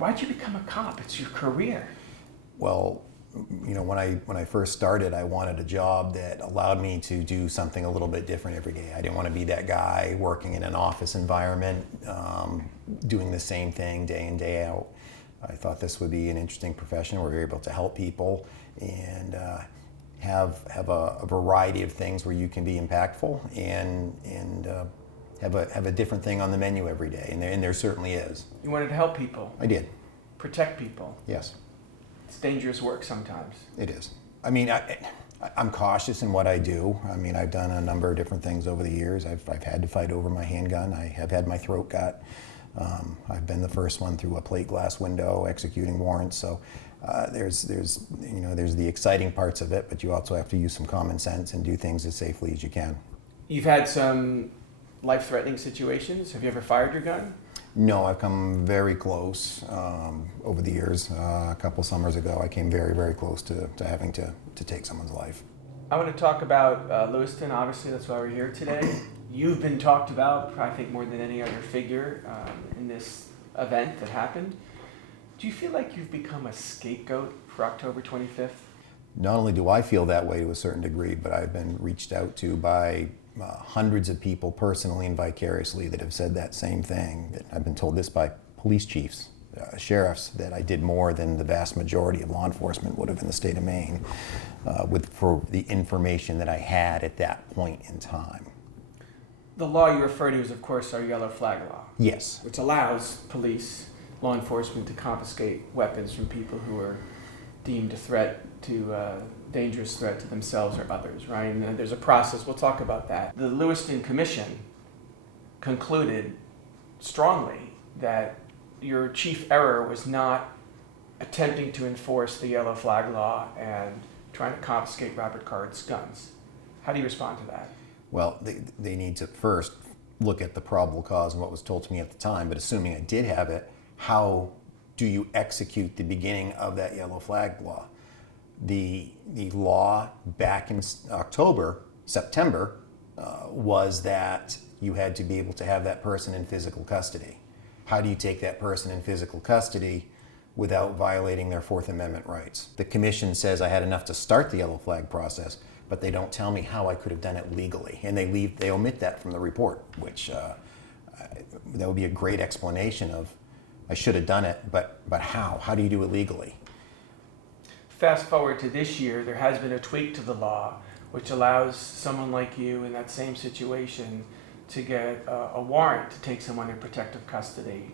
Why'd you become a cop? It's your career. Well, when I first started, I wanted a job that allowed me to do something a little bit different every day. I didn't want to be that guy working in an office environment, doing the same thing day in, day out. I thought this would be an interesting profession where you're able to help people and have a variety of things where you can be impactful and have a different thing on the menu every day, and there certainly is. You wanted to help people. I did. Protect people. Yes. It's dangerous work sometimes. It is. I mean, I'm cautious in what I do. I mean, I've done a number of different things over the years. I've had to fight over my handgun. I have had my throat cut. I've been the first one through a plate glass window executing warrants. So there's the exciting parts of it, but you also have to use some common sense and do things as safely as you can. You've had some life-threatening situations. Have you ever fired your gun? No, I've come very close over the years. A couple summers ago, I came very, very close to having to take someone's life. I want to talk about Lewiston. Obviously, that's why we're here today. You've been talked about, I think, more than any other figure in this event that happened. Do you feel like you've become a scapegoat for October 25th? Not only do I feel that way to a certain degree, but I've been reached out to by hundreds of people personally and vicariously that have said that same thing. I've been told this by police chiefs, sheriffs, that I did more than the vast majority of law enforcement would have in the state of Maine for the information that I had at that point in time. The law you refer to is, of course, our yellow flag law. Yes. Which allows police, law enforcement to confiscate weapons from people who are deemed a dangerous threat to themselves or others, right? And there's a process. We'll talk about that. The Lewiston Commission concluded strongly that your chief error was not attempting to enforce the yellow flag law and trying to confiscate Robert Card's guns. How do you respond to that? Well, they need to first look at the probable cause and what was told to me at the time, but assuming I did have it, how do you execute the beginning of that yellow flag law? The law back in September, was that you had to be able to have that person in physical custody. How do you take that person in physical custody without violating their Fourth Amendment rights? The commission says I had enough to start the yellow flag process, but they don't tell me how I could have done it legally, and they omit that from the report, which that would be a great explanation of I should have done it, but how? How do you do it legally? Fast forward to this year, there has been a tweak to the law which allows someone like you in that same situation to get a warrant to take someone in protective custody.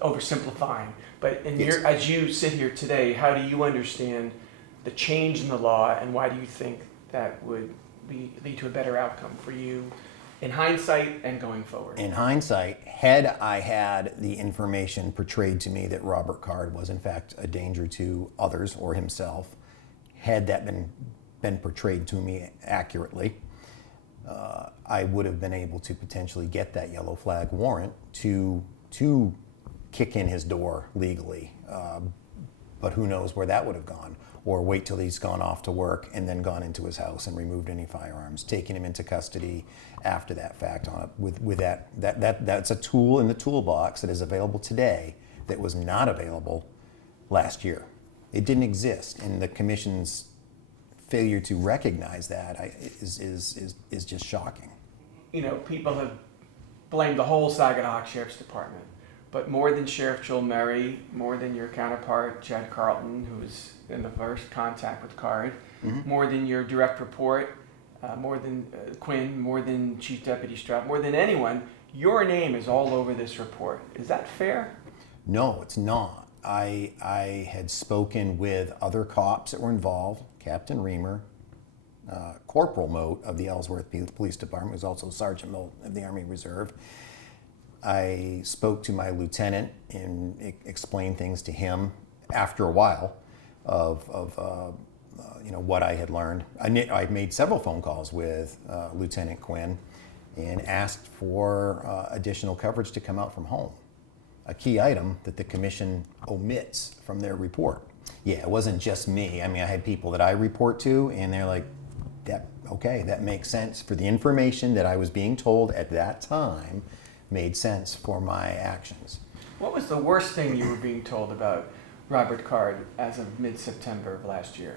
Oversimplifying, but Yes. as you sit here today, how do you understand the change in the law, and why do you think that would lead to a better outcome for you in hindsight and going forward? In hindsight, had I had the information portrayed to me that Robert Card was in fact a danger to others or himself, had that been portrayed to me accurately, I would have been able to potentially get that yellow flag warrant to kick in his door legally. But who knows where that would have gone. Or wait till he's gone off to work and then gone into his house and removed any firearms, taking him into custody after that fact. That's a tool in the toolbox that is available today that was not available last year. It didn't exist, and the commission's failure to recognize that is just shocking. You know, people have blamed the whole Saginaw Sheriff's Department, but more than Sheriff Joel Murray, more than your counterpart Chad Carlton, who was in the first contact with Card, more than your direct report, more than Quinn, more than Chief Deputy Stroud, more than anyone, your name is all over this report. Is that fair? No, it's not. I had spoken with other cops that were involved, Captain Reamer, Corporal Moat of the Ellsworth Police Department, who's also Sergeant Moat of the Army Reserve. I spoke to my lieutenant and explained things to him after a while of what I had learned. I made several phone calls with Lieutenant Quinn and asked for additional coverage to come out from home, a key item that the commission omits from their report. Yeah, it wasn't just me. I mean, I had people that I report to, and they're like, okay, that makes sense. For the information that I was being told at that time, made sense for my actions. What was the worst thing you were being told about Robert Card as of mid-September of last year?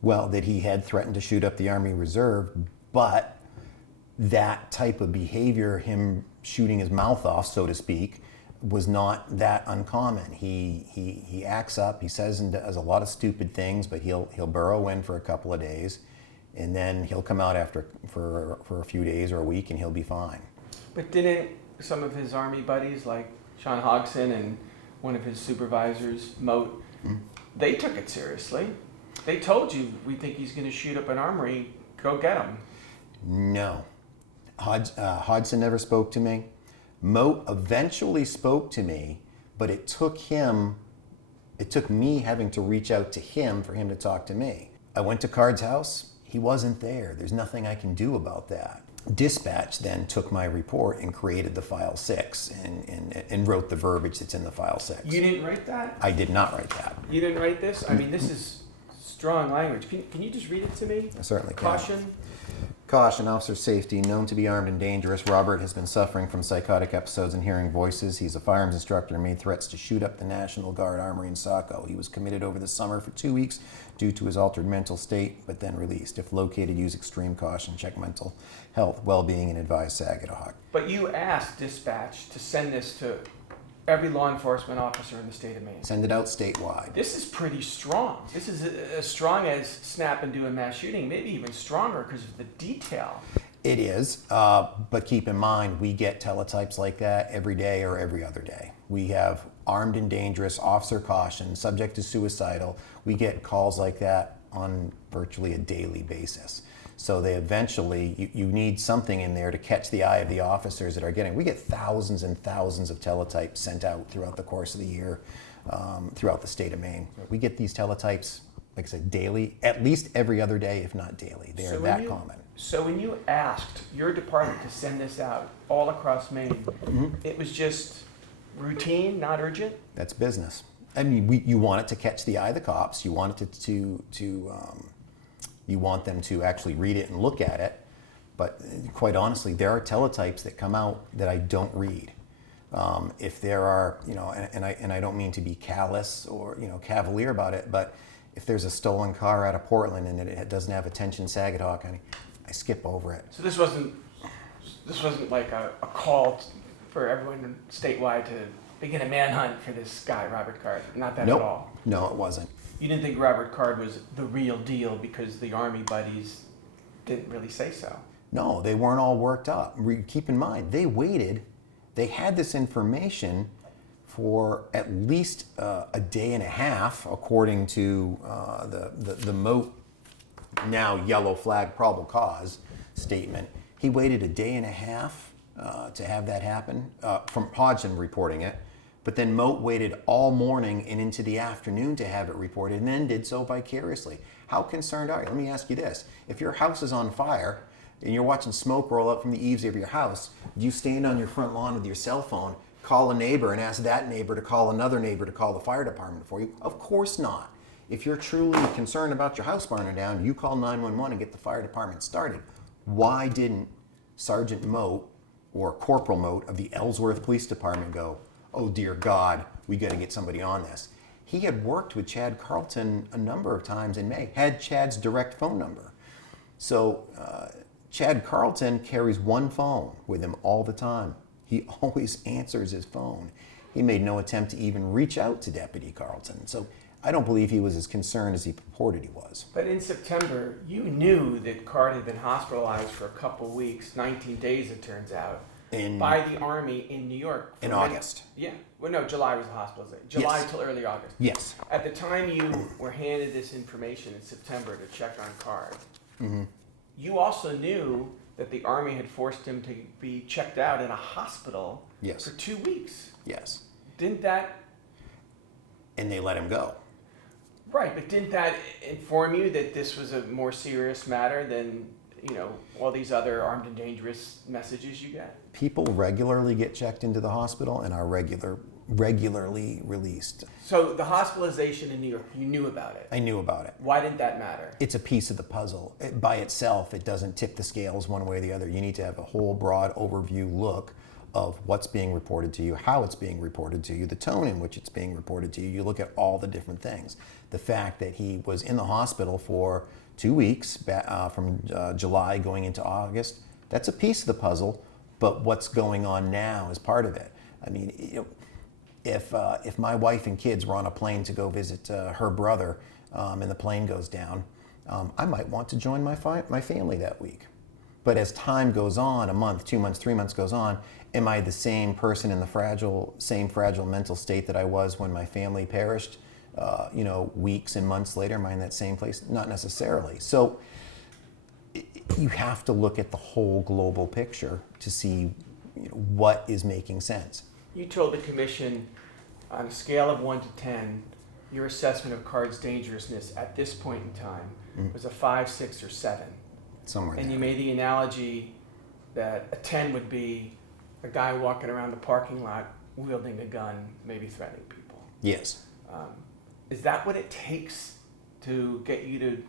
Well, that he had threatened to shoot up the Army Reserve, but that type of behavior, him shooting his mouth off, so to speak, was not that uncommon. He acts up, he says and does a lot of stupid things, but he'll burrow in for a couple of days, and then he'll come out for a few days or a week, and he'll be fine. But didn't some of his Army buddies, like Sean Hodgson and one of his supervisors, Moat, they took it seriously? They told you, we think he's going to shoot up an armory, go get him. No. Hodgson never spoke to me. Moat eventually spoke to me, but it took me having to reach out to him for him to talk to me. I went to Card's house. He wasn't there. There's nothing I can do about that. Dispatch then took my report and created the file 6 and wrote the verbiage that's in the file 6. You didn't write that? I did not write that. You didn't write this? I mean, this is strong language. Can you just read it to me? I certainly can. Caution. Caution, officer safety, known to be armed and dangerous. Robert has been suffering from psychotic episodes and hearing voices. He's a firearms instructor and made threats to shoot up the National Guard Armory in Saco. He was committed over the summer for 2 weeks due to his altered mental state, but then released. If located, use extreme caution, check mental health, well-being, and advise Saginaw. But you asked dispatch to send this to every law enforcement officer in the state of Maine. Send it out statewide. This is pretty strong. This is as strong as snap and do a mass shooting, maybe even stronger because of the detail. It is, but keep in mind, we get teletypes like that every day or every other day. We have armed and dangerous, officer caution, subject to suicidal. We get calls like that on virtually a daily basis. So they eventually, you need something in there to catch the eye of the officers that are getting. We get thousands and thousands of teletypes sent out throughout the course of the year, throughout the state of Maine. We get these teletypes, like I said, daily, at least every other day, if not daily. They are that common. So when you asked your department to send this out all across Maine, it was just routine, not urgent? That's business. I mean, you want it to catch the eye of the cops. You want it you want them to actually read it and look at it. But quite honestly, there are teletypes that come out that I don't read. If there are, and I don't mean to be callous or cavalier about it, but if there's a stolen car out of Portland and it doesn't have attention Saginaw, I skip over it. So this wasn't like a call for everyone statewide to begin a manhunt for this guy, Robert Card. Not that Nope. at all. No, it wasn't. You didn't think Robert Card was the real deal because the Army buddies didn't really say so. No, they weren't all worked up. Keep in mind, they waited. They had this information for at least a day and a half, according to the Moat, now yellow flag probable cause statement. He waited a day and a half to have that happen, from Hodgson reporting it. But then Moat waited all morning and into the afternoon to have it reported and then did so vicariously. How concerned are you? Let me ask you this. If your house is on fire and you're watching smoke roll up from the eaves of your house, do you stand on your front lawn with your cell phone, call a neighbor and ask that neighbor to call another neighbor to call the fire department for you? Of course not. If you're truly concerned about your house burning down, you call 911 and get the fire department started. Why didn't Sergeant Moat or Corporal Moat of the Ellsworth Police Department go, oh dear God, we got to get somebody on this? He had worked with Chad Carlton a number of times in May, had Chad's direct phone number. So Chad Carlton carries one phone with him all the time. He always answers his phone. He made no attempt to even reach out to Deputy Carlton. So I don't believe he was as concerned as he purported he was. But in September, you knew that Card had been hospitalized for a couple weeks, 19 days it turns out, by the Army in New York. In August. Yeah. Well, no, July was the hospitalization. July Yes. till early August. Yes. At the time you were handed this information in September to check on Card, you also knew that the Army had forced him to be checked out in a hospital Yes. for 2 weeks. Yes. Didn't that... And they let him go. Right, but didn't that inform you that this was a more serious matter than, all these other armed and dangerous messages you get? People regularly get checked into the hospital and are regularly released. So the hospitalization in New York, you knew about it. I knew about it. Why didn't that matter? It's a piece of the puzzle. By itself, it doesn't tip the scales one way or the other. You need to have a whole broad overview look of what's being reported to you, how it's being reported to you, the tone in which it's being reported to you. You look at all the different things. The fact that he was in the hospital for 2 weeks, from July going into August, that's a piece of the puzzle, but what's going on now is part of it. I mean, if my wife and kids were on a plane to go visit her brother, and the plane goes down, I might want to join my family that week. But as time goes on, a month, 2 months, 3 months goes on, am I the same person in the same fragile mental state that I was when my family perished, weeks and months later? Am I in that same place? Not necessarily. So you have to look at the whole global picture to see what is making sense. You told the commission, on a scale of 1 to 10, your assessment of Card's dangerousness at this point in time was a 5, 6, or 7. Somewhere And there. you made the analogy that a 10 would be a guy walking around the parking lot wielding a gun, maybe threatening people. Yes. Is that what it takes to get you to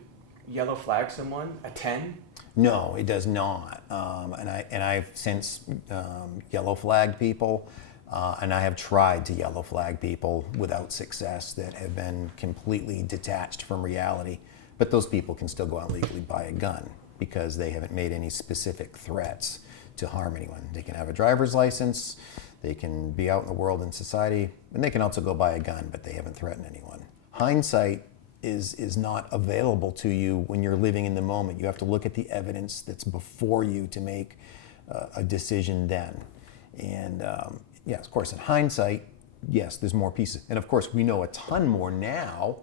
yellow flag someone? A 10? No, it does not. And I've since yellow flagged people, and I have tried to yellow flag people without success that have been completely detached from reality. But those people can still go out and legally buy a gun because they haven't made any specific threats to harm anyone. They can have a driver's license, they can be out in the world in society, and they can also go buy a gun, but they haven't threatened anyone. Hindsight is not available to you when you're living in the moment. You have to look at the evidence that's before you to make a decision then. And yes, of course, in hindsight, yes, there's more pieces. And of course, we know a ton more now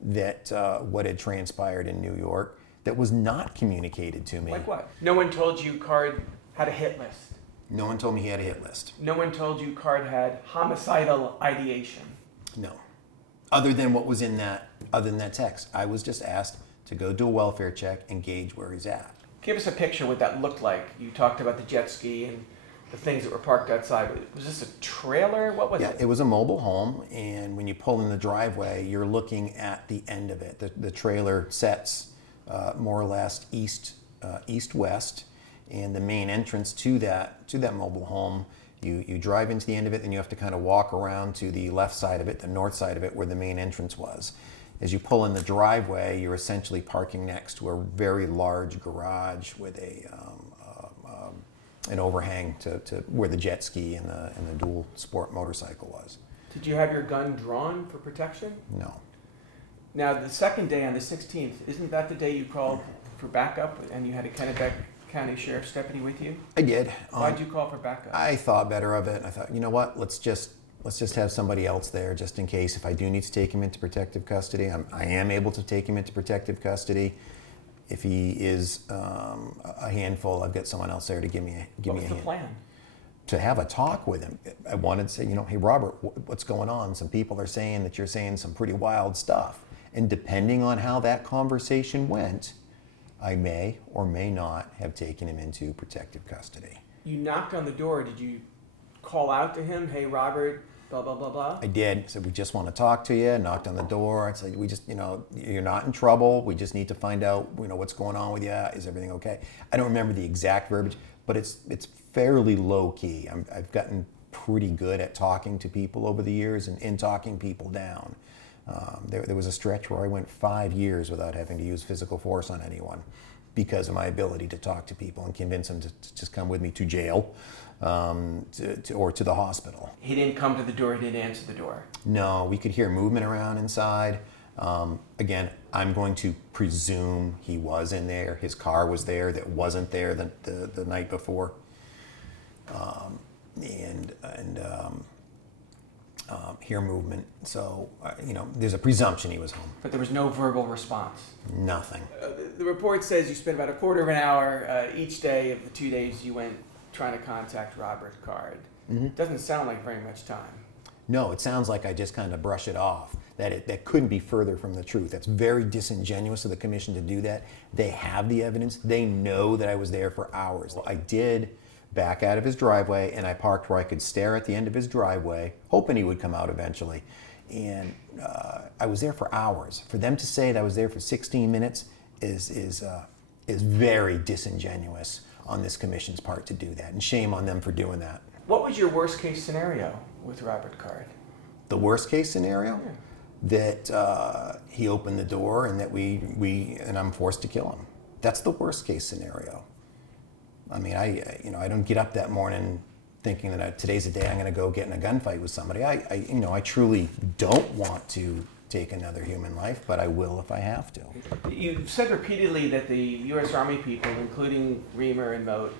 that what had transpired in New York that was not communicated to me. Like what? No one told you Card had a hit list. No one told me he had a hit list. No one told you Card had homicidal ideation. No. Other than what was in that, other than that text. I was just asked to go do a welfare check and gauge where he's at. Give us a picture what that looked like. You talked about the jet ski and the things that were parked outside. Was this a trailer? What was it? Yeah, it was a mobile home, and when you pull in the driveway, you're looking at the end of it. The trailer sets more or less east-west, and the main entrance to that mobile home, you drive into the end of it, and you have to kind of walk around to the left side of it, the north side of it, where the main entrance was. As you pull in the driveway, you're essentially parking next to a very large garage with an overhang to where the jet ski and the dual sport motorcycle was. Did you have your gun drawn for protection? No. Now, the second day on the 16th, isn't that the day you called for backup and you had a Kennebec County Sheriff's deputy with you? I did. Why'd you call for backup? I thought better of it. I thought, you know what, let's just have somebody else there just in case if I do need to take him into protective custody. I am able to take him into protective custody. If he is a handful, I've got someone else there to give me a hand. What was the plan? To have a talk with him. I wanted to say, hey, Robert, what's going on? Some people are saying that you're saying some pretty wild stuff. And depending on how that conversation went, I may or may not have taken him into protective custody. You knocked on the door. Did you call out to him, hey, Robert, blah, blah, blah, blah? I did. Said, we just want to talk to you. Knocked on the door. I said, we just, you're not in trouble. We just need to find out, what's going on with you. Is everything okay? I don't remember the exact verbiage, but it's fairly low key. I've gotten pretty good at talking to people over the years and talking people down. There was a stretch where I went 5 years without having to use physical force on anyone because of my ability to talk to people and convince them to just come with me to jail or to the hospital. He didn't come to the door, he didn't answer the door. No, we could hear movement around inside. Again, I'm going to presume he was in there. His car was there that wasn't there the night before. Hear movement. So, there's a presumption he was home. But there was no verbal response. Nothing. The report says you spent about a quarter of an hour each day of the 2 days you went trying to contact Robert Card. Mm-hmm. Doesn't sound like very much time. No, it sounds like I just kind of brush it off. That couldn't be further from the truth. That's very disingenuous of the commission to do that. They have the evidence. They know that I was there for hours. I did back out of his driveway, and I parked where I could stare at the end of his driveway, hoping he would come out eventually. And I was there for hours. For them to say that I was there for 16 minutes is very disingenuous on this commission's part to do that, and shame on them for doing that. What was your worst case scenario with Robert Card? The worst case scenario? Yeah. That he opened the door and that and I'm forced to kill him. That's the worst case scenario. I mean, I don't get up that morning thinking that today's the day I'm going to go get in a gunfight with somebody. I truly don't want to take another human life, but I will if I have to. You've said repeatedly that the U.S. Army people, including Reamer and Moat,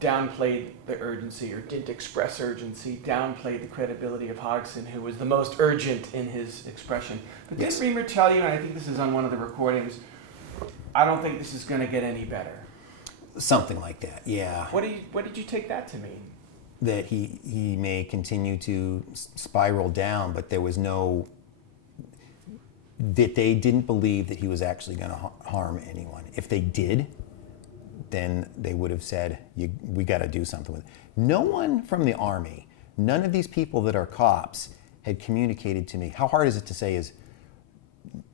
downplayed the urgency, or didn't express urgency, downplayed the credibility of Hodgson, who was the most urgent in his expression. But Yes. didn't Reamer tell you, and I think this is on one of the recordings, I don't think this is going to get any better? Something like that, yeah. What did you take that to mean? That he may continue to spiral down, but there was no, that they didn't believe that he was actually going to harm anyone. If they did, then they would have said, we got to do something with it. No one from the Army, none of these people that are cops had communicated to me. How hard is it to say is,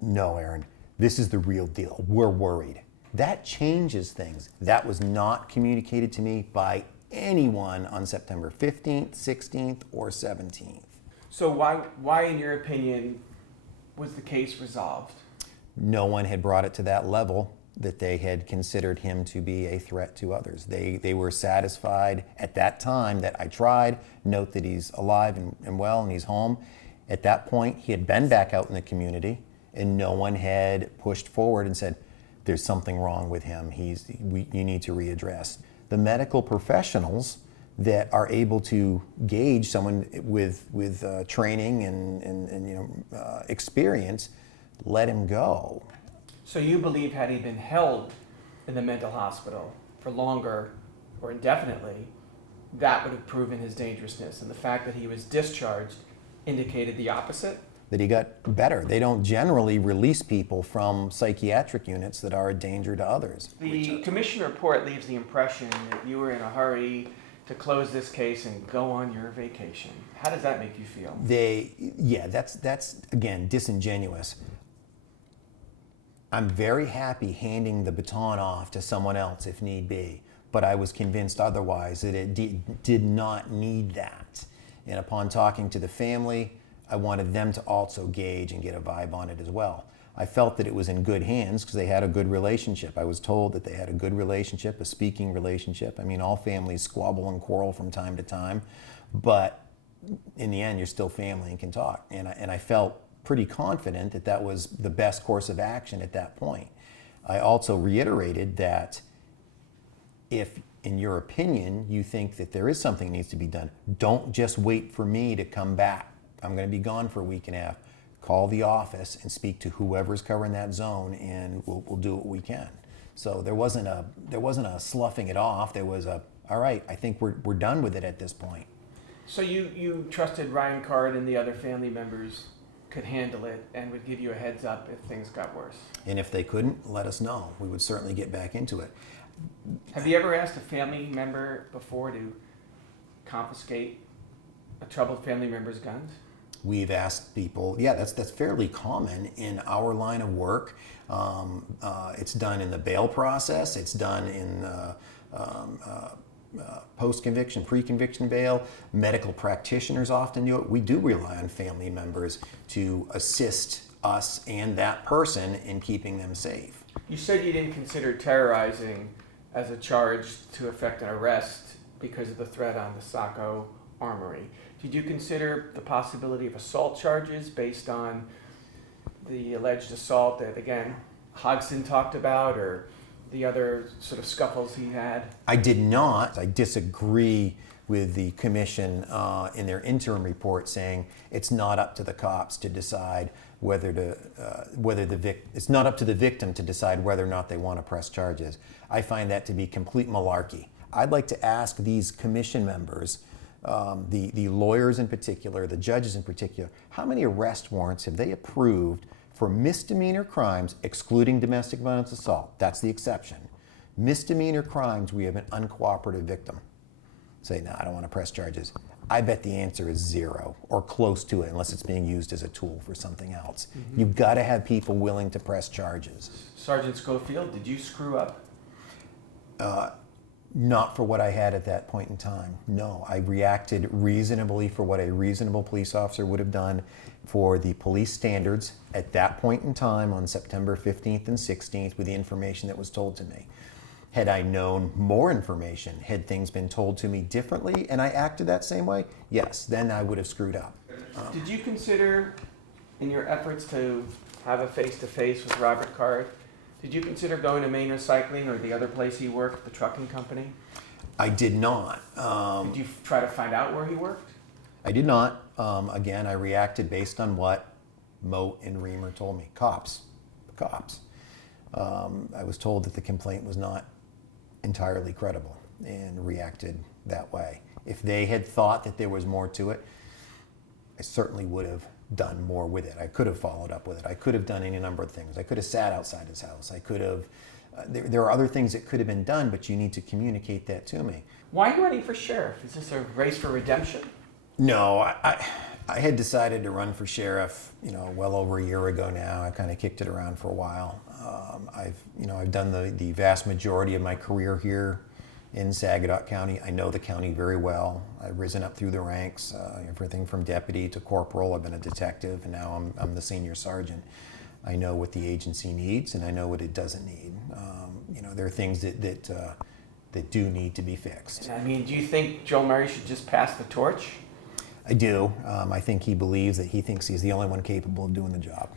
no, Aaron, this is the real deal. We're worried. That changes things. That was not communicated to me by anyone on September 15th, 16th, or 17th. So why, in your opinion, was the case resolved? No one had brought it to that level that they had considered him to be a threat to others. They were satisfied at that time that I tried. Note that he's alive and well and he's home. At that point, he had been back out in the community and no one had pushed forward and said, there's something wrong with him. You need to readdress. The medical professionals that are able to gauge someone with training and experience let him go. So you believe had he been held in the mental hospital for longer or indefinitely, that would have proven his dangerousness, and the fact that he was discharged indicated the opposite? That he got better. They don't generally release people from psychiatric units that are a danger to others. The commission report leaves the impression that you were in a hurry to close this case and go on your vacation. How does that make you feel? That's again disingenuous. I'm very happy handing the baton off to someone else if need be, but I was convinced otherwise, that it did not need that. And upon talking to the family, I wanted them to also gauge and get a vibe on it as well. I felt that it was in good hands because they had a good relationship. I was told that they had a good relationship, a speaking relationship. I mean, all families squabble and quarrel from time to time, but in the end, you're still family and can talk. And I felt pretty confident that that was the best course of action at that point. I also reiterated that if, in your opinion, you think that there is something that needs to be done, don't just wait for me to come back. I'm going to be gone for a week and a half. Call the office and speak to whoever's covering that zone, and we'll do what we can. So there wasn't a sloughing it off. There was a, all right, I think we're done with it at this point. So you trusted Ryan Card and the other family members could handle it and would give you a heads up if things got worse? And if they couldn't, let us know. We would certainly get back into it. Have you ever asked a family member before to confiscate a troubled family member's guns? We've asked people, yeah, that's fairly common in our line of work. It's done in the bail process. It's done in post-conviction, pre-conviction bail. Medical practitioners often do it. We do rely on family members to assist us and that person in keeping them safe. You said you didn't consider terrorizing as a charge to effect an arrest because of the threat on the Saco Armory. Did you consider the possibility of assault charges based on the alleged assault that, again, Hodgson talked about, or the other sort of scuffles he had? I did not. I disagree with the commission in their interim report saying it's not up to the cops to decide it's not up to the victim to decide whether or not they want to press charges. I find that to be complete malarkey. I'd like to ask these commission members, the lawyers in particular, the judges in particular, how many arrest warrants have they approved for misdemeanor crimes, excluding domestic violence assault? That's the exception. Misdemeanor crimes, we have an uncooperative victim. Say, no, I don't want to press charges. I bet the answer is zero or close to it, unless it's being used as a tool for something else. Mm-hmm. You've got to have people willing to press charges. Sergeant Skolfield, did you screw up? Not for what I had at that point in time. No, I reacted reasonably for what a reasonable police officer would have done for the police standards at that point in time on September 15th and 16th with the information that was told to me. Had I known more information, had things been told to me differently and I acted that same way, yes, then I would have screwed up. Did you consider, in your efforts to have a face-to-face with Robert Card, did you consider going to Maine Recycling or the other place he worked, the trucking company? I did not. Did you try to find out where he worked? I did not. Again, I reacted based on what Moat and Reamer told me. Cops. I was told that the complaint was not entirely credible and reacted that way. If they had thought that there was more to it, I certainly would have done more with it. I could have followed up with it. I could have done any number of things. I could have sat outside his house. I could have, there are other things that could have been done, but you need to communicate that to me. Why are you running for sheriff? Is this a race for redemption? No, I had decided to run for sheriff, well over a year ago now. I kind of kicked it around for a while. I've done the vast majority of my career here in Saginaw County. I know the county very well. I've risen up through the ranks, everything from deputy to corporal. I've been a detective, and now I'm the senior sergeant. I know what the agency needs, and I know what it doesn't need. There are things that do need to be fixed. I mean, do you think Joe Murray should just pass the torch? I do. I think he believes that he thinks he's the only one capable of doing the job,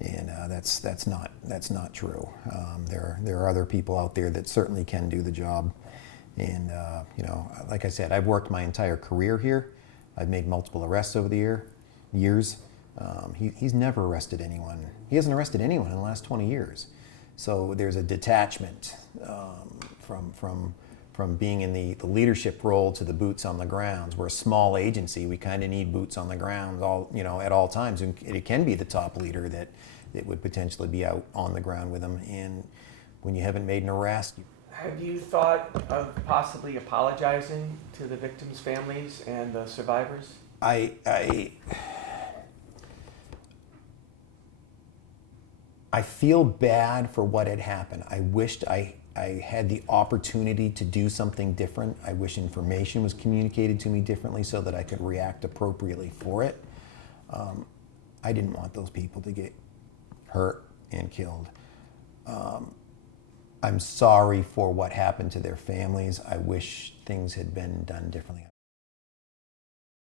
and that's not true. There are other people out there that certainly can do the job, and like I said, I've worked my entire career here. I've made multiple arrests over the years. He's never arrested anyone. He hasn't arrested anyone in the last 20 years. So there's a detachment from being in the leadership role to the boots on the grounds. We're a small agency. We kind of need boots on the ground at all times. And it can be the top leader that would potentially be out on the ground with them. And when you haven't made an arrest. Have you thought of possibly apologizing to the victims' families and the survivors? I feel bad for what had happened. I wished I had the opportunity to do something different. I wish information was communicated to me differently so that I could react appropriately for it. I didn't want those people to get hurt and killed. I'm sorry for what happened to their families. I wish things had been done differently.